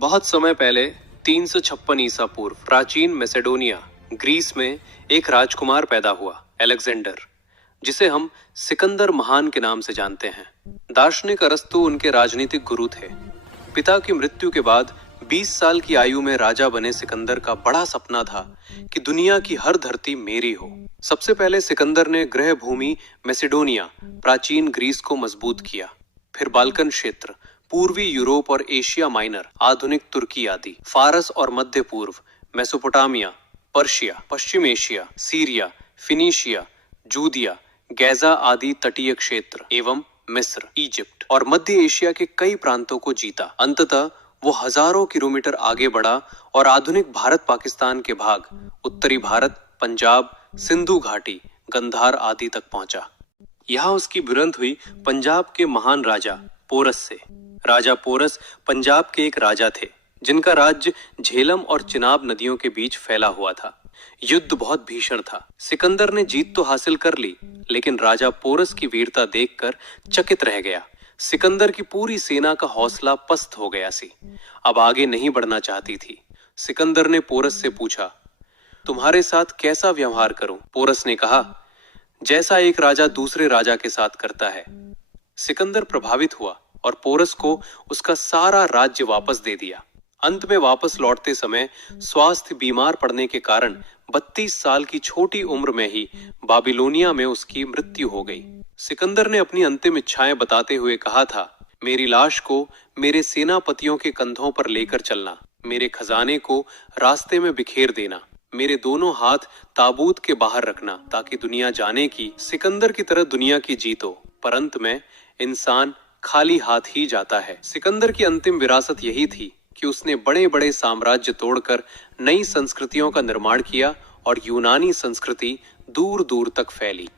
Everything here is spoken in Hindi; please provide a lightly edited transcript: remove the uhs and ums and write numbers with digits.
बहुत समय पहले 356 ईसा पूर्व प्राचीन मैसेडोनिया ग्रीस में एक राजकुमार पैदा हुआ, अलेक्जेंडर, जिसे हम सिकंदर महान के नाम से जानते हैं। दार्शनिक अरस्तु उनके राजनीतिक गुरु थे। पिता की मृत्यु के बाद 20 साल की आयु में राजा बने सिकंदर का बड़ा सपना था कि दुनिया की हर धरती मेरी हो। सबसे पहले सिकंदर ने गृह भूमि मैसेडोनिया, प्राचीन ग्रीस को मजबूत किया। फिर बाल्कन क्षेत्र, पूर्वी यूरोप और एशिया माइनर, आधुनिक तुर्की आदि, फारस और मध्य पूर्व, मेसोपोटामिया, पर्शिया, पश्चिम एशिया, सीरिया, फिनीशिया, जूदिया, गैजा आदि तटीय क्षेत्र एवं मिस्र, इजिप्ट और मध्य एशिया के कई प्रांतों को जीता। अंततः वो हजारों किलोमीटर आगे बढ़ा और आधुनिक भारत पाकिस्तान के भाग, उत्तरी भारत, पंजाब, सिंधु घाटी, गंधार आदि तक पहुंचा। यहाँ उसकी भिड़ंत हुई पंजाब के महान राजा पोरस से। राजा पोरस पंजाब के एक राजा थे जिनका राज्य झेलम और चिनाब नदियों के बीच फैला हुआ था। युद्ध बहुत भीषण था। सिकंदर ने जीत तो हासिल कर ली, लेकिन राजा पोरस की वीरता देखकर चकित रह गया। सिकंदर की पूरी सेना का हौसला पस्त हो गया सी। अब आगे नहीं बढ़ना चाहती थी। सिकंदर ने पोरस से पूछा, तुम्हारे साथ कैसा व्यवहार करूं? पोरस ने कहा, जैसा एक राजा दूसरे राजा के साथ करता है। सिकंदर प्रभावित हुआ और पोरस को उसका सारा राज्य वापस दे दिया। अंत में वापस लौटते समय स्वास्थ्य बीमार पड़ने के कारण 32 साल की छोटी उम्र में ही बाबिलोनिया में उसकी मृत्यु हो गई। सिकंदर ने अपनी अंतिम इच्छाएं बताते हुए कहा था, मेरी लाश को मेरे सेनापतियों के कंधों पर लेकर चलना, मेरे खजाने को रास्ते में बिखेर देना, मेरे दोनों हाथ ताबूत के बाहर रखना ताकि दुनिया जाने की सिकंदर की तरह दुनिया की जीत हो। पर अंत में इंसान खाली हाथ ही जाता है। सिकंदर की अंतिम विरासत यही थी कि उसने बड़े बड़े साम्राज्य तोड़कर नई संस्कृतियों का निर्माण किया और यूनानी संस्कृति दूर दूर तक फैली।